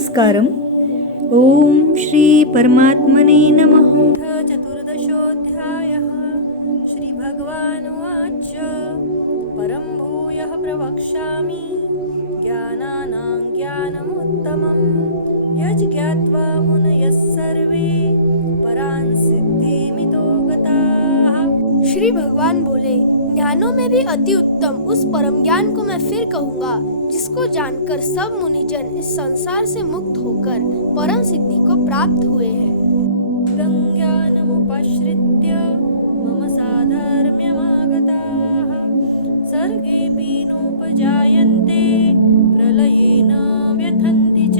नमस्कारम। ओम श्री परमात्मने नमः। चतुर्दशोऽध्यायः। श्रीभगवानुवाच परं भूयः प्रवक्ष्यामि ज्ञानानां ज्ञानमुत्तमं यज्ज्ञात्वा मुनयः सर्वे परां सिद्धिमितो गताः। श्री भगवान बोले, ज्ञानों में भी अति उत्तम उस परम ज्ञान को मैं फिर कहूँगा जिसको जानकर सब मुनिजन इस संसार से मुक्त होकर परम सिद्धि को प्राप्त हुए हैं। ज्ञानमुपश्रित्य मम साधर्म्यमागताः सर्गेऽपि नोपजायन्ते प्रलयेन व्यथन्ति च।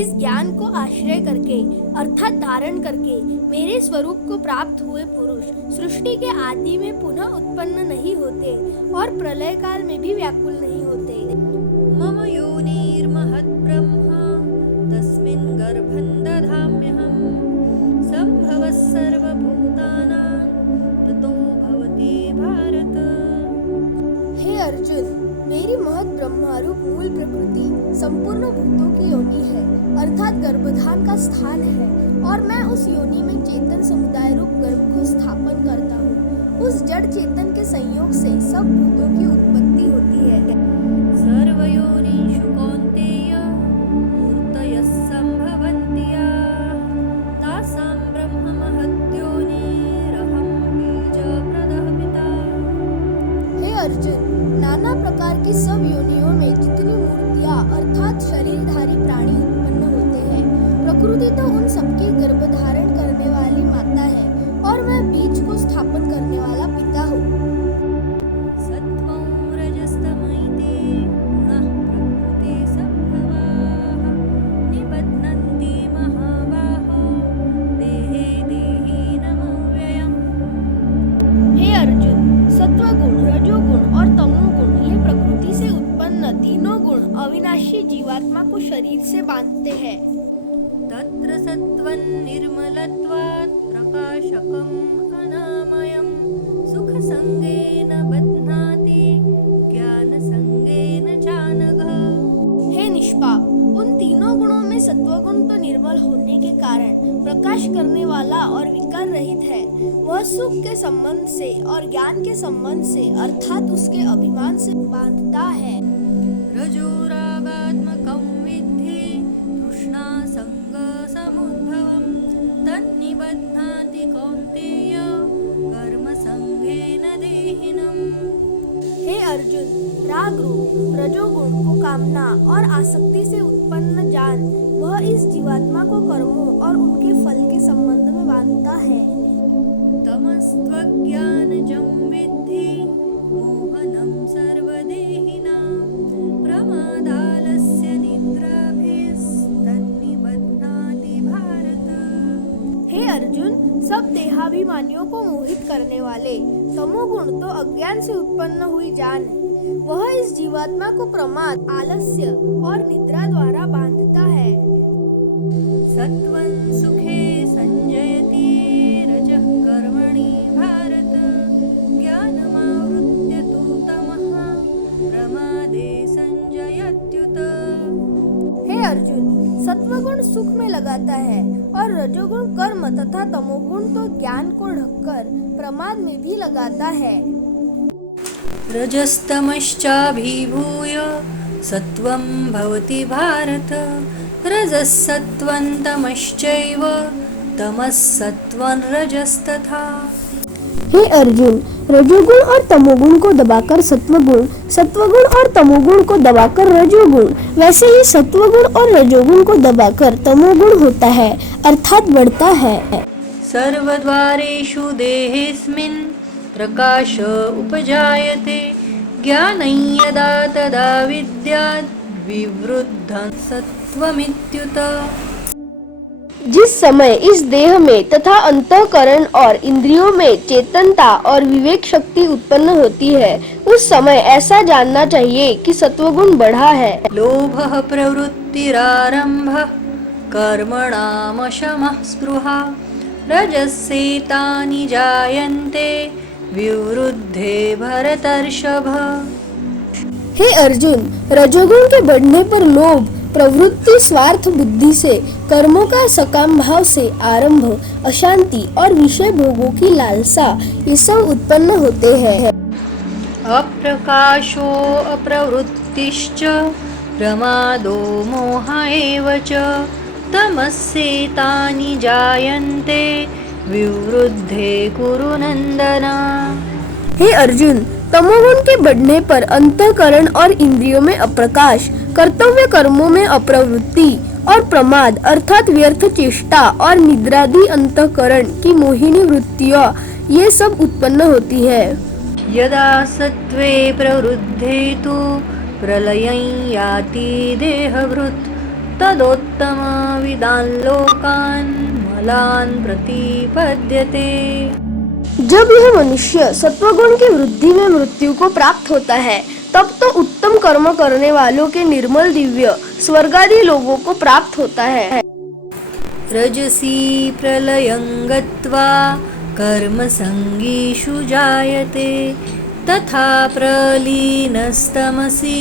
इस ज्ञान को आश्रय करके अर्थात धारण करके मेरे स्वरूप को प्राप्त हुए पुरुष सृष्टि के आदि में पुनः उत्पन्न नहीं होते और प्रलय काल में भी व्याकुल नहीं होते। मम योनिर्महद्ब्रह्म तस्मिन् गर्भं दधाम्यहं सम्भवः सर्वभूतानां ततो भवति भारत। हे अर्जुन, मेरी महत ब्रह्मारूप मूल प्रकृति संपूर्ण भूतों की योनि है अर्थात गर्भधान का स्थान है और मैं उस योनि में चेतन समुदाय रूप गर्भ को स्थापन करता हूँ। उस जड़ चेतन के संयोग से सब भूतों की उत्पत्ति होती है। सर्वयोनिषु कौन्तेय मूर्तयः सम्भवन्ति याः तासां ब्रह्ममहद्योनिरहं बीजप्रदः पिता। हे अर्जुन, नाना प्रकार की सब योनियों में जितनी मूर्तियाँ अर्थात शरीरधारी प्राणी उत्पन्न होते हैं, प्रकृति तो उन सबकी गर्भधारण करने वाली माता है और मैं बीज को स्थापन करने वाला पिता हूँ। सत्त्वं रजस्तमैति गुणः प्रकृति संभवाः निबध्नन्ति महाबाहो देहे देहिनमव्ययम्। हे अर्जुन, सत्वगुण, रजोगुण और तमोगुण ये प्रकृति से उत्पन्न तीनों गुण अविनाशी जीवात्मा को शरीर से बांधते हैं। तत्र सत्त्वं निर्मलत्वात् प्रकाशकम् अनामयं सुखसंगेन बध्नाति ज्ञानसंगेन चानघ। हे निष्पाप, उन तीनों गुणों में सत्वगुण तो निर्मल होने के कारण प्रकाश करने वाला और विकार रहित है। वह सुख के संबंध से और ज्ञान के संबंध से अर्थात उसके अभिमान से बांधता है। रजोरागात्मकं विद्धि तृष्णासंगसमुद्भवं तन्निबध्नाति कौन्तेय कर्मसंगेन देहिनम्। हे अर्जुन, राग रूप रजोगुण को कामना और आसक्ति से उत्पन्न जान वह इस जीवात्मा को कर्मों और उनके फल के संबंध में बांधता है। तमस्त्वज्ञानजं विद्धि मोहनं सर्वदेहिनां प्रमादालस्य निद्राभिस्तन्निबध्नाति भारत। हे अर्जुन, सब देहाभिमानियों को मोहित करने वाले तमोगुण तो अज्ञान से उत्पन्न हुई जान है। वह इस जीवात्मा को प्रमाद, आलस्य और निद्रा द्वारा बांधता है। सत्त्वं सुखे संजयति रजः कर्मणि भारत ज्ञानमावृत्य तु तमः प्रमादे संजयत्युत। हे अर्जुन, सत्वगुण सुख में लगाता है और रजोगुण कर्म तथा तमोगुण तो ज्ञान को ढककर प्रमाद में भी लगाता है। रजस्तमश्चाभिभूय सत्त्वं भवति भारत रजः सत्त्वं तमश्चैव तमः सत्त्वं रजस्तथा। हे अर्जुन, रजोगुण और तमोगुण को दबाकर सत्वगुण, सत्वगुण और तमोगुण को दबाकर रजोगुण, वैसे ही सत्वगुण और रजोगुण को दबाकर तमोगुण होता है अर्थात बढ़ता है। सर्वद्वारेषु देहेऽस्मिन् प्रकाश उपजायते ज्ञानं यदा तदा विद्यात् विवृद्धं सत्त्वमित्युत। जिस समय इस देह में तथा अंतःकरण और इंद्रियों में चेतनता और विवेक शक्ति उत्पन्न होती है, उस समय ऐसा जानना चाहिए कि सत्वगुण बढ़ा है। लोभः प्रवृत्तिरारम्भः कर्मणामशमः स्पृहा रजस्येतानि जायन्ते विवृद्धे भरतर्षभ। हे अर्जुन, रजोगुण के बढ़ने पर लोभ, प्रवृत्ति स्वार्थ बुद्धि से, कर्मों का सकाम भाव से आरंभ, अशांति और विषय भोगों की लालसा, ये सब उत्पन्न होते हैं। अप्रकाशो अप्रवृत्तिश्च प्रमादो मोह एव च तमस्येतानि जायन्ते विवृद्धे कुरु नन्दन। हे अर्जुन, तमोगुण के बढ़ने पर अंतःकरण और इंद्रियों में अप्रकाश, कर्तव्य कर्मों में अप्रवृत्ति और प्रमाद अर्थात व्यर्थ चेष्टा और निद्रादि अंतःकरण की मोहिनी वृत्तियां, ये सब उत्पन्न होती है। यदा सत्त्वे प्रवृद्धे तु प्रलयं याति देहभृत् तदोत्तमविदान् लोकान् मलान् प्रतिपद्यते। जब यह मनुष्य सत्वगुण की वृद्धि में मृत्यु को प्राप्त होता है, तब तो उत्तम कर्म करने वालों के निर्मल दिव्य स्वर्गादि लोगों को प्राप्त होता है। रजसी प्रलयं गत्वा कर्मसङ्गीषु जायते तथा प्रलीनस्तमसि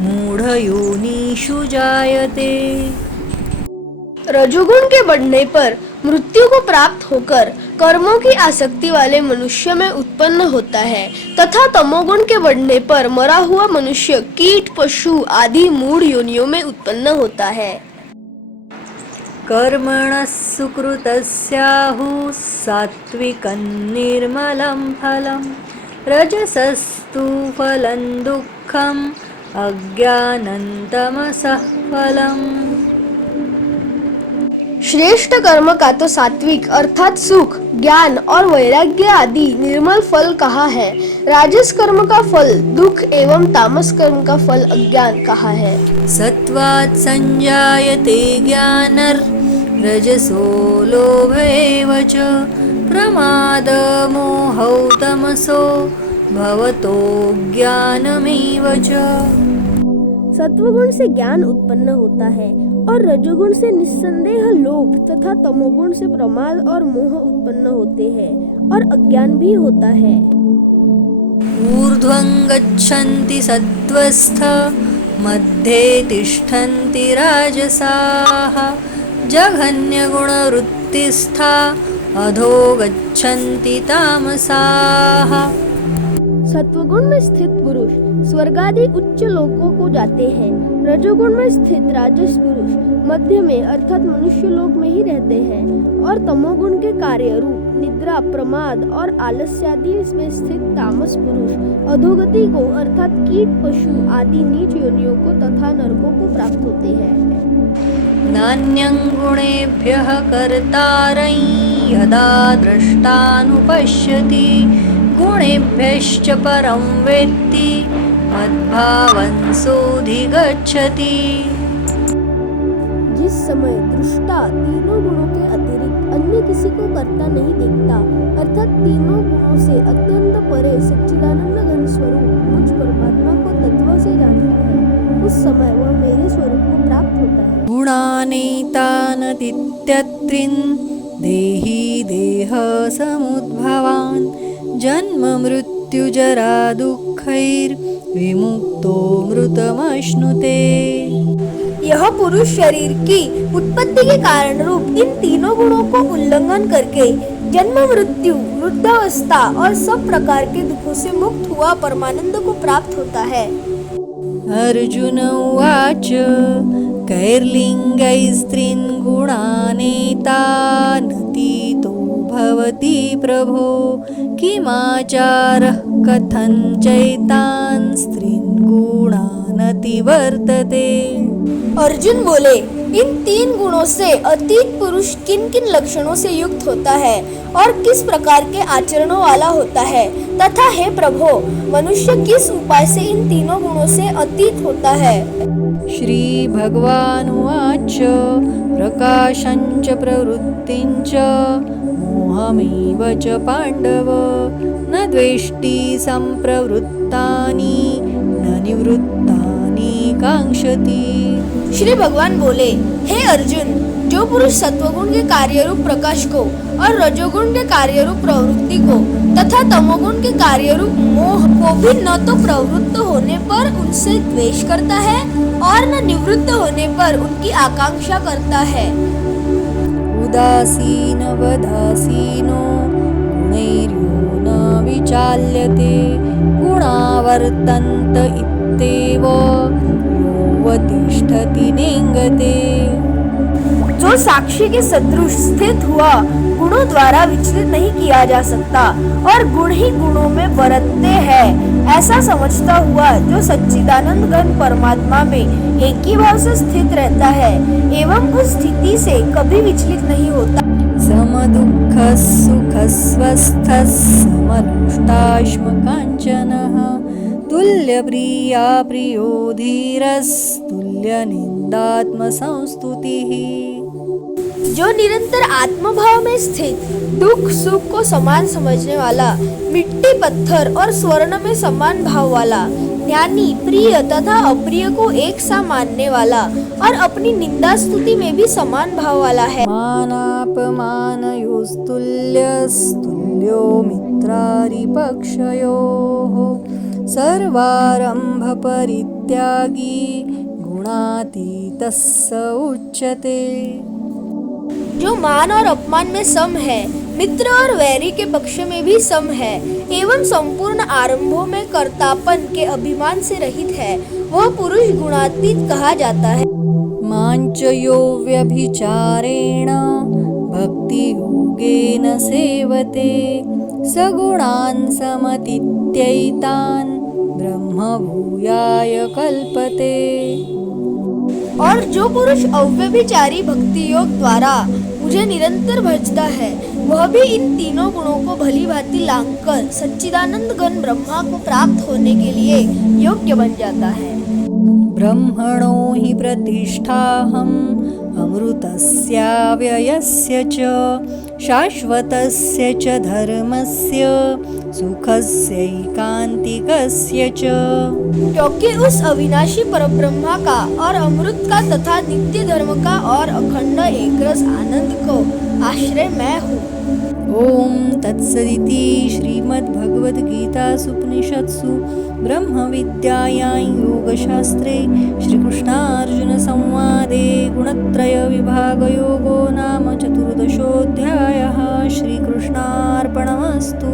मूढयोनिषु जायते। रजोगुण के बढ़ने पर मृत्यु को प्राप्त होकर कर्मों की आसक्ति वाले मनुष्य में उत्पन्न होता है तथा तमोगुण के बढ़ने पर मरा हुआ मनुष्य कीट पशु आदि मूढ़ योनियों में उत्पन्न होता है। कर्मणः सुकृतस्याहुः सात्विकं निर्मलं फलं रजसस्तु फलं दुःखम् अज्ञानं तमसः फलम्। श्रेष्ठ कर्म का तो सात्विक अर्थात सुख, ज्ञान और वैराग्य आदि निर्मल फल कहा है। राजस कर्म का फल दुख एवं तामस कर्म का फल अज्ञान कहा है। सत्वात् संजायते ज्ञानर् रजसो लोभ एव च प्रमाद मोहौ तमसो भवतो ज्ञानमेव च। सत्वगुण से ज्ञान उत्पन्न होता है और रजोगुण से निस्संदेह लोभ तथा तमोगुण से प्रमाद और मोह उत्पन्न होते हैं और अज्ञान भी होता है। ऊर्ध्वं गच्छन्ति सत्त्वस्थ मध्ये तिष्ठन्ति राजसाः जघन्यगुणवृत्तिस्था अधो गच्छन्ति तामसाः। सत्वगुण में स्थित पुरुष स्वर्गादि उच्च लोकों को जाते हैं। रजोगुण में स्थित राजस पुरुष मध्य में अर्थात मनुष्य लोक में ही रहते हैं और तमोगुण के कार्य रूप निद्रा, प्रमाद और आलस्यादि में स्थित तामस पुरुष अधोगति को अर्थात कीट पशु आदि नीच योनियों को तथा नरकों को प्राप्त होते हैं। नान्यं गुणेभ्यः कर्तारं यदा द्रष्टानुपश्यति गुणेभ्यश्च परं वेत्ति मद्भावं सोऽधिगच्छति। जिस समय दृष्टा तीनों गुणों के अतिरिक्त अन्य किसी को कर्ता नहीं देखता अर्थात तीनों गुणों से अत्यंत परे सच्चिदानंद घन स्वरूप मुझ परमात्मा को तत्व से जानता है, उस समय वह मेरे स्वरूप को प्राप्त होता है। गुणानेतानतीत्यत्रिन् देहि देह समुद्भवान् जन्म मृत्यु जरा दुःखैर्विमुक्तो मृतमश्नुते। यह पुरुष शरीर की उत्पत्ति के कारण रूप इन तीनों गुणों को उल्लंघन करके जन्म मृत्यु वृद्धावस्था और सब प्रकार के दुखों से मुक्त हुआ परमानंद को प्राप्त होता है। अर्जुन उवाच कैर्लिङ्गैस्त्रीन् गुणानेतानतीतो भवति प्रभो किमाचारः कथं चैतान् स्त्रीन् गुणानतिवर्तते। अर्जुन बोले, इन तीन गुणों से अतीत पुरुष किन किन लक्षणों से युक्त होता है और किस प्रकार के आचरणों वाला होता है तथा हे प्रभो मनुष्य किस उपाय से इन तीनों गुणों से अतीत होता है। श्री भगवानुवाच प्रकाशञ्च प्रवृत्तिञ्च मोहमेव च पाण्डव न द्वेष्टि संप्रवृत्तानि न निवृत्तानि कांक्षति। श्री भगवान बोले, हे अर्जुन, जो पुरुष सत्वगुण के कार्य रूप प्रकाश को और रजोगुण के कार्य रूप प्रवृत्ति को तथा तमोगुण के कार्यरूप मोह को भी न तो प्रवृत्त होने पर उनसे द्वेष करता है और न निवृत्त होने पर उनकी आकांक्षा करता है। उदासीन वदासीनो गुणैर्यो न विचाल्यते गुणावर्तन्त इत्येव योऽवतिष्ठति नेङ्गते। जो साक्षी के सदृश स्थित हुआ गुणों द्वारा विचलित नहीं किया जा सकता और गुण ही गुणों में बरतते हैं, ऐसा समझता हुआ जो सच्चिदानंद घन परमात्मा में एक ही भाव से स्थित रहता है एवं उस स्थिति से कभी विचलित नहीं होता। समदुःखः सुखस्वस्थः समलोष्टाश्म काञ्चनः तुल्यप्रिया प्रियो धीरस्तुल्यनिन्दात्म संस्तुतिः। जो निरंतर आत्मभाव में स्थित, दुख सुख को समान समझने वाला, मिट्टी पत्थर और स्वर्ण में समान भाव वाला, ज्ञानी प्रिय तथा अप्रिय को एक सा मानने वाला और अपनी निंदा स्तुति में भी समान भाव वाला है। मानापमानयोस्तुल्यस्तुल्यो मित्रारिपक्षयोः सर्वारंभ परित्यागी गुणातीतः स उच्यते। जो मान और अपमान में सम है, मित्र और वैरी के पक्ष में भी सम है एवं संपूर्ण आरंभों में कर्तापन के अभिमान से रहित है, वह पुरुष गुणातीत कहा जाता है। मांच यो व्यभिचारेण भक्ति योगेन सेवते सगुणान् समतीत्यैतान् ब्रह्म भूयाय कल्पते। और जो पुरुष अव्यभिचारी भक्ति योग द्वारा मुझे निरंतर भजता है, वह भी इन तीनों गुणों को भली भांति लांघकर सच्चिदानंद घन ब्रह्मा को प्राप्त होने के लिए योग्य बन जाता है। ब्रह्मणो हि प्रतिष्ठाहम् अमृतस्याव्ययस्य च शाश्वतस्य च धर्मस्य सुखस्यैकान्तिकस्य च। क्योंकि उस अविनाशी परब्रह्मा का और अमृत का तथा नित्य धर्म का और अखंड एकरस आनंद को आश्रय मैं हूँ। ओम तत्सदिति श्रीमद्भगवद्गीतासूपनिषत्सु ब्रह्मविद्यायां योगशास्त्रे श्रीकृष्णार्जुनसंवादे गुणत्रयविभागयोगो नाम 14. श्रीकृष्णार्पणमस्तु।